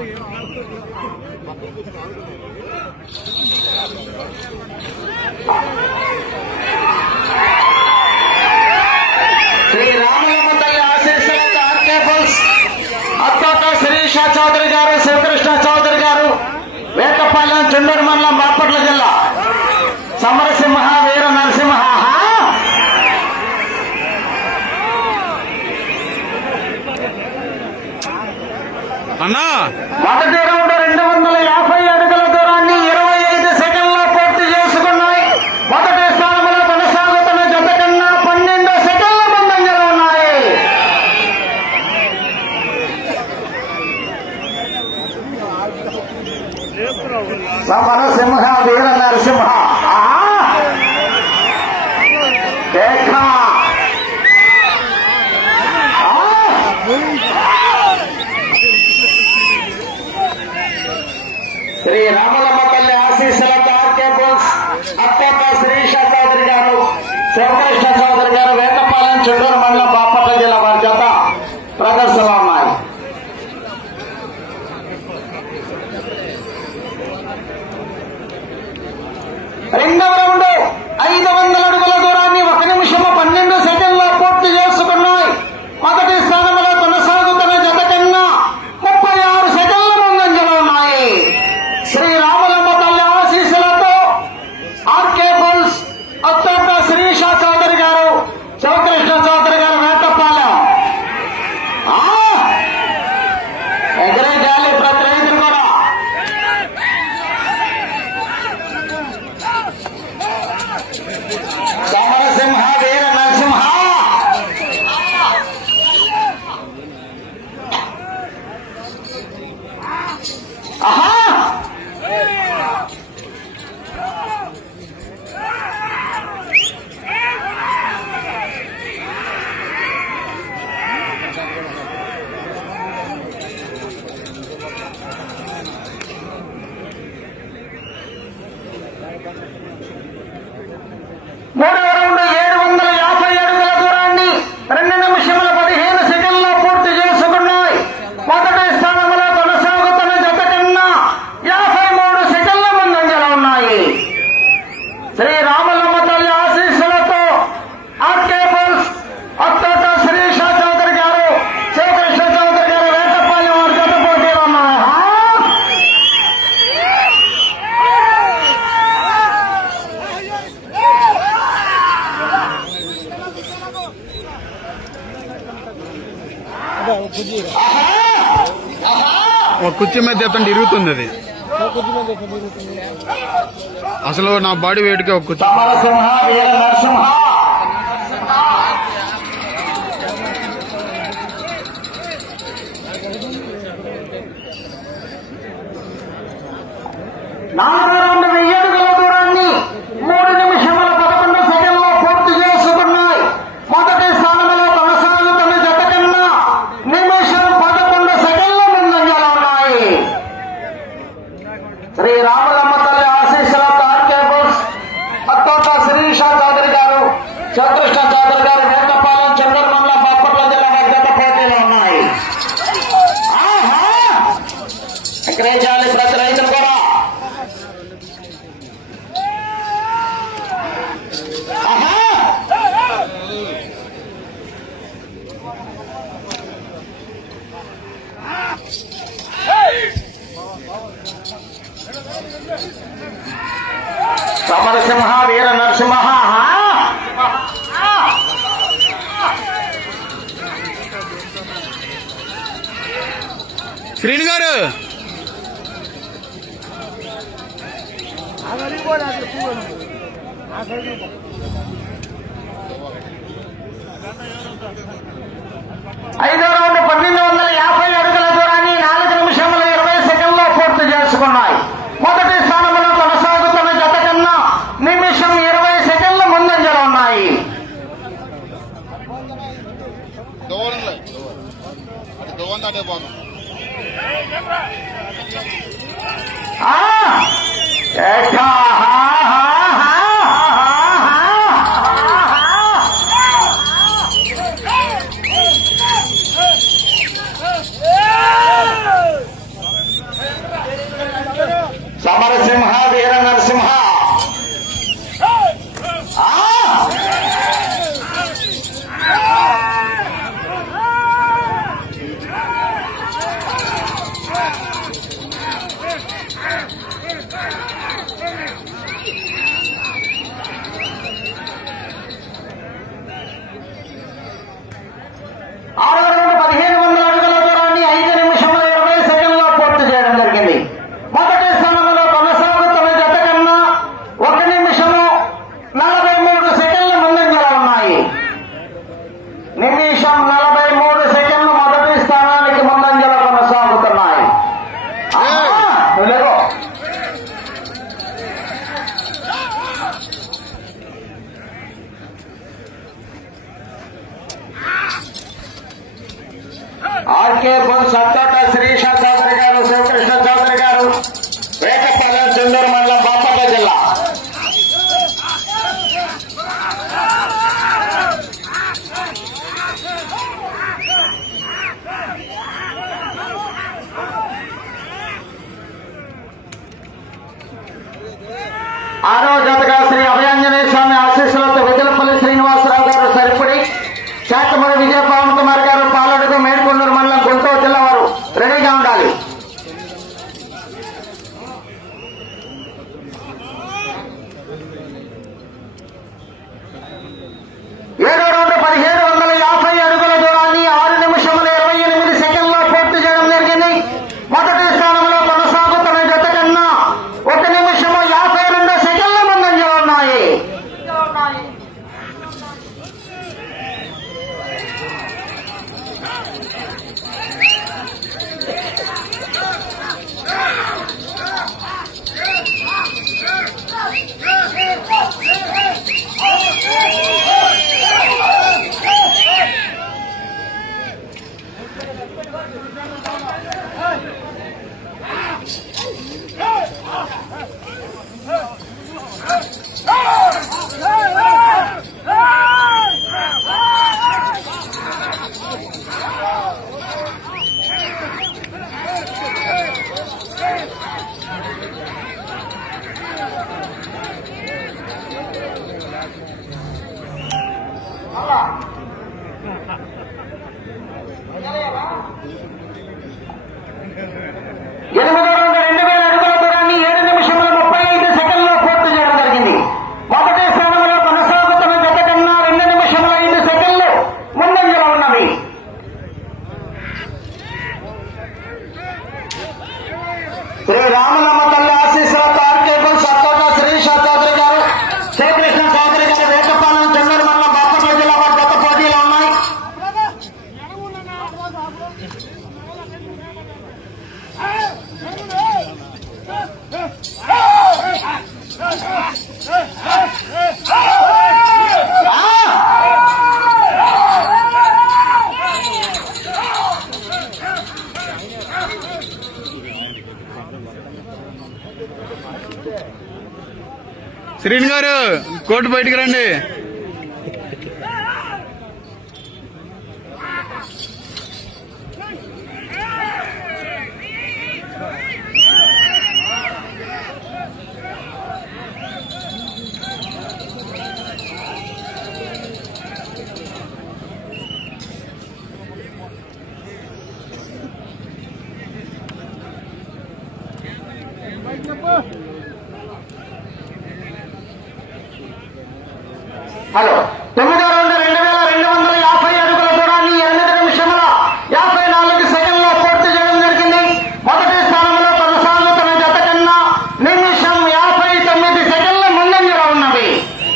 శ్రీ రామలమ్మ తల్లి ఆశీస్సులతో RK bulls Attota Sirisha Chowdary గారు, శివకృష్ణ చౌదరి గారు, వేటపాలెం, చుండూరు మండలం, బాపట్ల జిల్లా. సమరసింహ వీర నరసింహ అన్నా మొదటి రౌండ్ 250 అడుగుల దూరాన్ని 25 సెకండ్లో పూర్తి చేసుకున్నాయి. మొదటి స్థానంలో కొనసాగుతున్న జత కన్నా 12 సెకండ్ల ముందంజలో ఉన్నాయి. సమరసింహ వీర నరసింహ శ్రీ రామలమ్మ తల్లి ఆశీస్సులతో ఆర్కే బుల్స్ అత్తోట శిరీష చౌదరి గారు, శివకృష్ణ చౌదరి గారు, వేటపాలెం, చుండూరు మండలం, బాపట్ల జిల్లా వారి జత ప్రదర్శనలో ఉన్నాయి. రెండవ రౌండ్ 500 అడుగుల దూరాన్ని 1 నిమిషం 12 సెకండ్లో పూర్తి చేసుకున్నాయి. మొదటి స్థానంలో కొనసాగుతున్న జత కన్నా 36 సెకండ్ల ముందంజలో ఉన్నాయి. శ్రీ రామలమ్మ తల్లి ఆశీస్సులతో ఆర్కే బుల్స్ అత్తోట శిరీష చౌదరి గారు, శివకృష్ణ చౌదరి గారు, వేటపాలెం. ఎగరే గాలి ప్రతి రైతులు కూడా. సమరసింహ వీర నరసింహ ఆహా మూడవ రౌండ్ 750 అడుగుల దూరాన్ని 2 నిమిషముల 15 సెకండ్లో పూర్తి చేసుకున్నాయి. మొదటి స్థానంలో కొనసాగుతున్న జత కన్నా 53 సెకండ్ల ముందంజలో ఉన్నాయి. శ్రీ రామలమ్మ తల్లి ఆశీస్సులతో ఆర్కే బుల్స్ అత్తోట శిరీష చౌదరి గారు, శివకృష్ణ చౌదరి గారు, వేటపాలెం వారి జత పోటీలో ఉన్నాయి. ఒక కుర్చీ మీద ఎత్తండి ఇరుగుతుంది అది. అసలు నా బాడీ వెయిట్కి ఒక కుర్చీ. సమరసింహ వీర నరసింహ నాలుగో రౌండ్ 1000 అడుగుల దూరాన్ని 3 నిమిషముల 11 సెకండ్లో పూర్తి చేసుకున్నాయి. మొదటి స్థానంలో కొనసాగుతున్న జత కన్నా నిమిషం 11 సెకండ్ల ముందంజలో ఉన్నాయి. శ్రీ రామలమ్మ తల్లి ఆశీస్సులతో ఆర్కే బుల్స్ అత్తోట శిరీష చౌదరి గారు, శివకృష్ణ చౌదరి గారు, వేటపాలెం, చుండూరు మండలం, బాపట్ల జిల్లా వారి జత పోటీలో ఉన్నాయి. ఎక్కడేయాలి ప్రతి రైతులు కూడా. సమరసింహ వీర నరసింహ శ్రీని గారు ఐదో రౌండ్ 1250 అడుగుల దూరాన్ని 4 నిమిషముల 20 సెకండ్లో పూర్తి చేసుకున్నాయి. మొదటి స్థానంలో కొనసాగుతున్న జత కన్నా నిమిషం 20 సెకండ్ల ముందంజలో ఉన్నాయి. ఆరవ జతగా శ్రీ అభయాంజనేయ స్వామి ఆశీస్సులతో విజయపల్లి శ్రీనివాసరావు గారు సరిపడి శాతమూరి విజయ పవన్ కుమార్ గారు పాలడుగు మేడ్కొండూరు మండలం గుంటూరు జిల్లా వారు రెడీగా ఉండాలి. ఏడో రౌండ్ 1750 అడుగుల దూరాన్ని 6 నిమిషముల 28 సెకండ్లో పూర్తి చేయడం జరిగింది. మొదటి స్థానంలో కొనసాగుతున్న జత కన్నా 1 నిమిషము 52 సెకండ్ల ముందంజలో ఉన్నాయి. ఎనిమిదో రౌండ్ 2000 అడుగుల దూరాన్ని 7 నిమిషముల 35 సెకండ్లో పూర్తి చేయడం జరిగింది. మొదటి స్థానంలో కొనసాగుతున్న జత కన్నా 2 నిమిషముల 5 సెకండ్లు ముందంజలో ఉన్నవి. శ్రీ రామలమ్మ తల్లి ఆశీస్సులతో ఆర్కేబుల్ సత్తోట శ్రీష చౌదరి గారు, శ్రీకృష్ణ చౌదరి గారు, వేటపాలెం చెన్నూరు మండలం బాపట్ల జిల్లా వారి గత పోటీలో ఉన్నాయి. శ్రీని గారు కోర్టు బయటికి రండి. హలో, 9వ రౌండ్ 2250 అడుగుల దూరాన్ని 8 నిమిషముల 54 సెకండ్లో పూర్తి చేయడం జరిగింది. మొదటి స్థానంలో కొనసాగుతున్న జత కన్నా నిమిషం 59 సెకండ్ల ముందంజలో ఉన్నవి.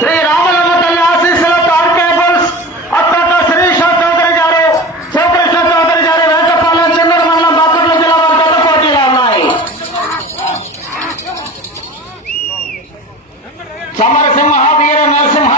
శ్రీ రామలమ్మ తల్లి ఆశీస్సులతో ఆర్కేబుల్స్ అత్తట శ్రీష చౌదరి గారు, శ్రీకృష్ణ చౌదరి గారు, వేటపాలెం చెన్నూరు మండలం బాపట్ల జిల్లా వారి గత పోటీలో ఉన్నాయి. సమరసింహ వీర నరసింహ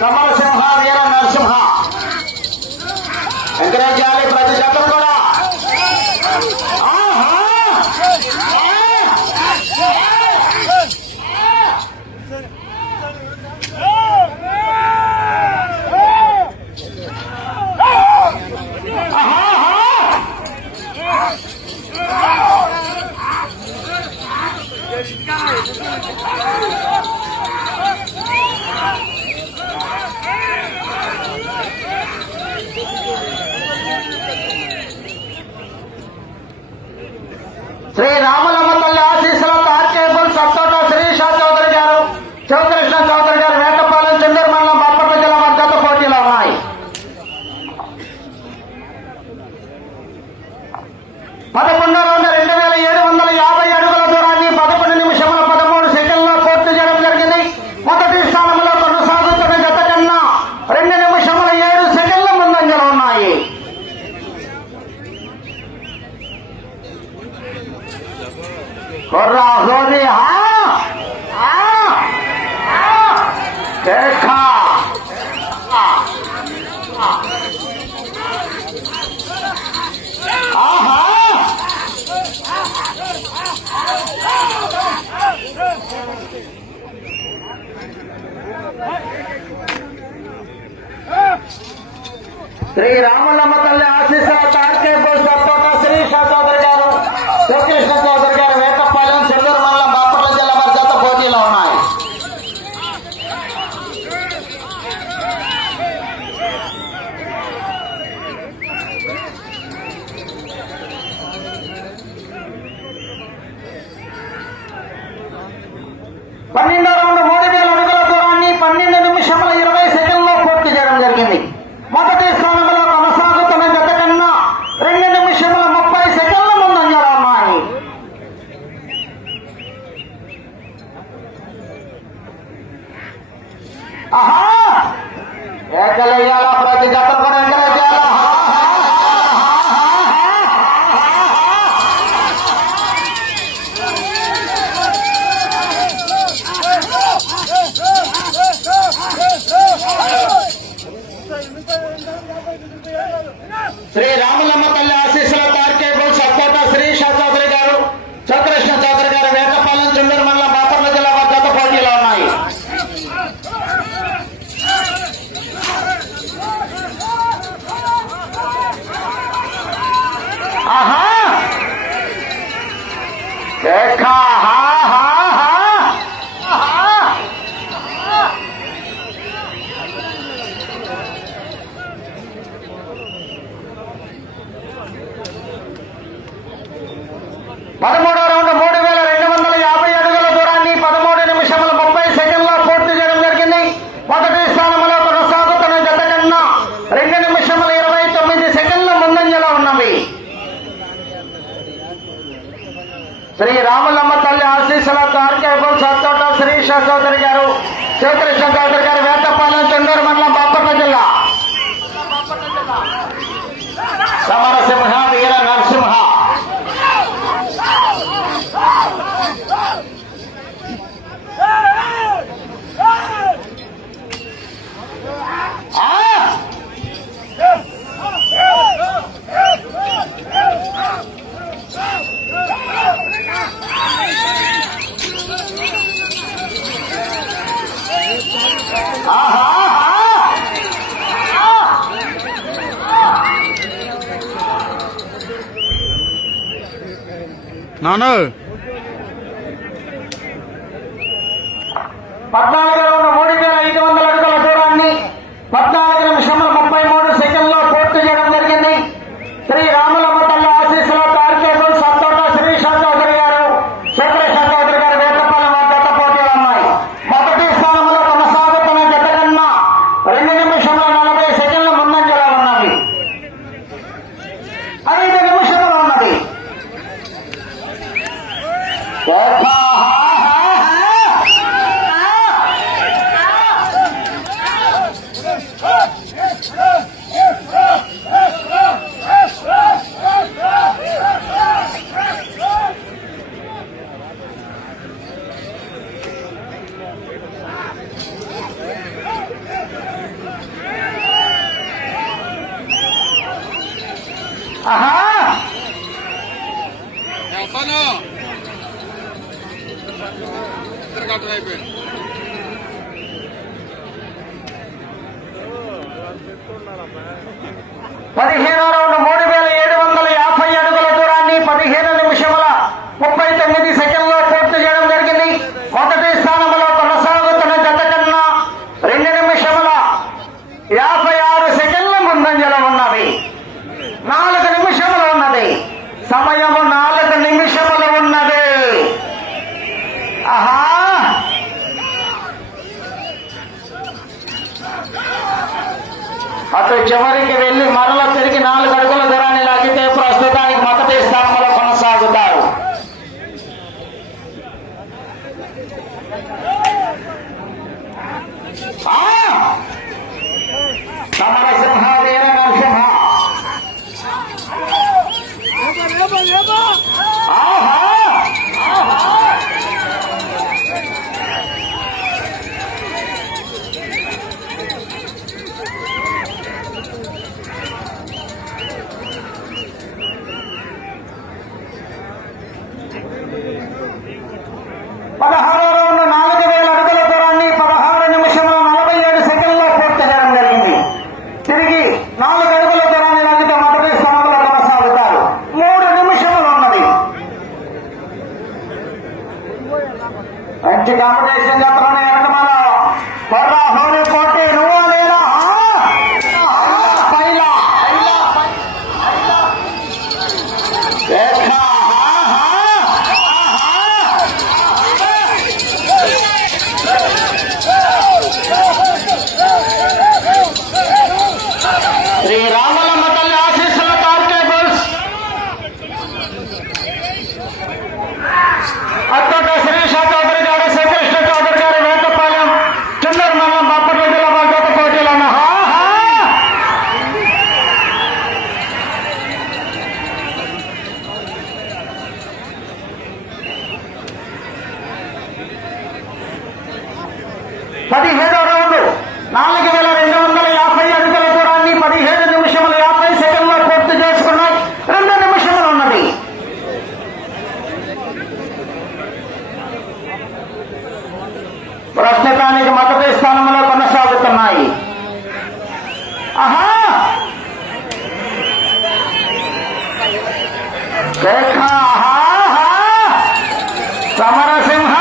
సమరసింహ వీర నరసింహ వెంకటాచార్య ప్రతి జతం కూడా శ్రీ రామల కేక. ఆహా శ్రీ రామలమ్మ తల్లి ఆశీస్సుల తార్కే సత్తోట శ్రీష చౌదరి గారు, శ్రీకృష్ణ చౌదరి గారు, వేటపాలెం, చెల్లూరు మండలం, బాపట్ల జిల్లా వారి జత పోటీలో ఉన్నాయి. పన్నెండో రౌండ్ 3000 అడుగుల దూరాన్ని 12 నిమిషముల 20 సెకండ్లో పూర్తి చేయడం జరిగింది. మొదటి స్థానంలో కొనసాగుతున్న జత కన్నా 2 నిమిషముల 30 సెకండ్ల ముందంజలో ఉన్నాయి. ఆహా ఏకలయ్యాల ప్రతి జత కూడా ఎంకరేజ్ చేయాలా. శ్రీ రామలమ్మ తల్లి ఆశీస్సుల తార్కేబుల్ సత్తోట శ్రీష చౌదరి గారు, శ్రీకృష్ణ చౌదరి గారు, వేటపాలెం, చెల్లూరు మండలం, బాపట్ల జిల్లా వారి జత పోటీలో ఉన్నాయి. ఆహా కేక. పదమూడో రౌండ్ 3250 అడుగుల దూరాన్ని 13 నిమిషముల 30 సెకండ్లో పూర్తి చేయడం జరిగింది. మొదటి స్థానంలో కొనసాగుతున్న జత కన్నా 2 నిమిషముల 29 సెకండ్ల ముందంజలో ఉన్నవి. శ్రీ రామలమ్మ తల్లి ఆశీస్సుల తార్కేబుల్ సత్తోట శ్రీష చౌదరి గారు, శ్రీకృష్ణ చౌదరి గారు, వేటపాలెం, చెన్నూరు మండలం, బాపట్ల జిల్లా. సమరసింహ వీర నరసింహ. నాన్న 14 రౌండ్ 3500 అడుగుల దూరాన్ని 14 నిమిషముల 33 సెకండ్లో పూర్తి చేయడం జరిగింది. శ్రీ రామలమ్మ తల్లి ఆశీస్సుల తార్కేబుల్ సత్తోట శ్రీష చౌదరి గారు, శ్రీకృష్ణ చౌదరి గారు, వేటపాలెం వారి జత పోటీలు ఉన్నాయి. మొదటి స్థానంలో కొనసాగుతున్న జత కన్నా 2 నిమిషముల 40 సెకండ్ల ముందంజలో ఉన్నది. 5 నిమిషములు ఉన్నది. ఆహా వస్తాను ఇద్దరు కట్టలు అయిపోయింది. 15వ రౌండ్ 3750 అడుగుల దూరాన్ని 15 నిమిషముల 39 సెకండ్లో పూర్తి చేయడం జరిగింది. మొదటి స్థానంలో కొనసాగుతున్న జత కన్నా 2 నిమిషముల 56 సెకండ్ల ముందంజలో ఉన్నవి. 4 నిమిషములు ఉన్నది. సమయము 4 నిమిషములు ఉన్నది. ఆహా అటు చివరికి వెళ్లి మరల తిరిగి 4 అడుగుల దూరాన్ని లాగితే ప్రస్తుతానికి మొదటి స్థానంలో కొనసాగుతారు. సమరసింహ వీర నరసింహ. ఆహా చేసుకున్నాయి. ఆహా సమరసింహ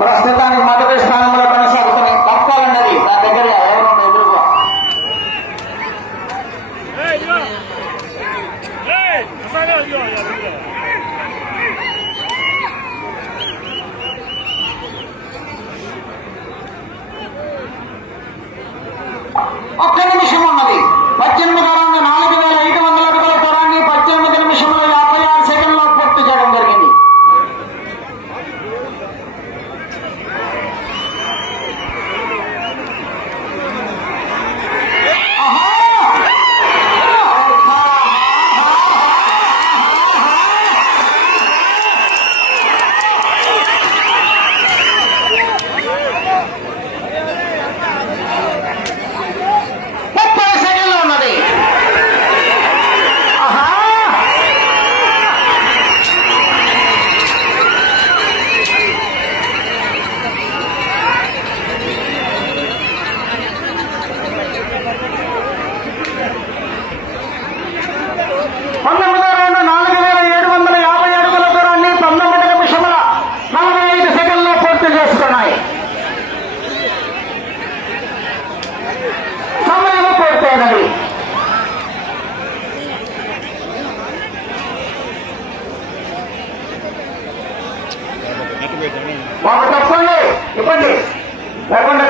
ప్రస్తుతానికి మొదటి స్థానంలో కొనసాగుతుంది. తప్పాలన్నది దాని దగ్గర ఎవరు ఎదురుగా ఒక్క నిమిషం ఉన్నది. 18 రౌండ్ 4,500 అడుగుల దూరాన్ని 18 నిమిషంలో 56 సెకండ్లో పూర్తి చేయడం జరిగింది. ఒక తప్పండి ఇవ్వండి లేకుండా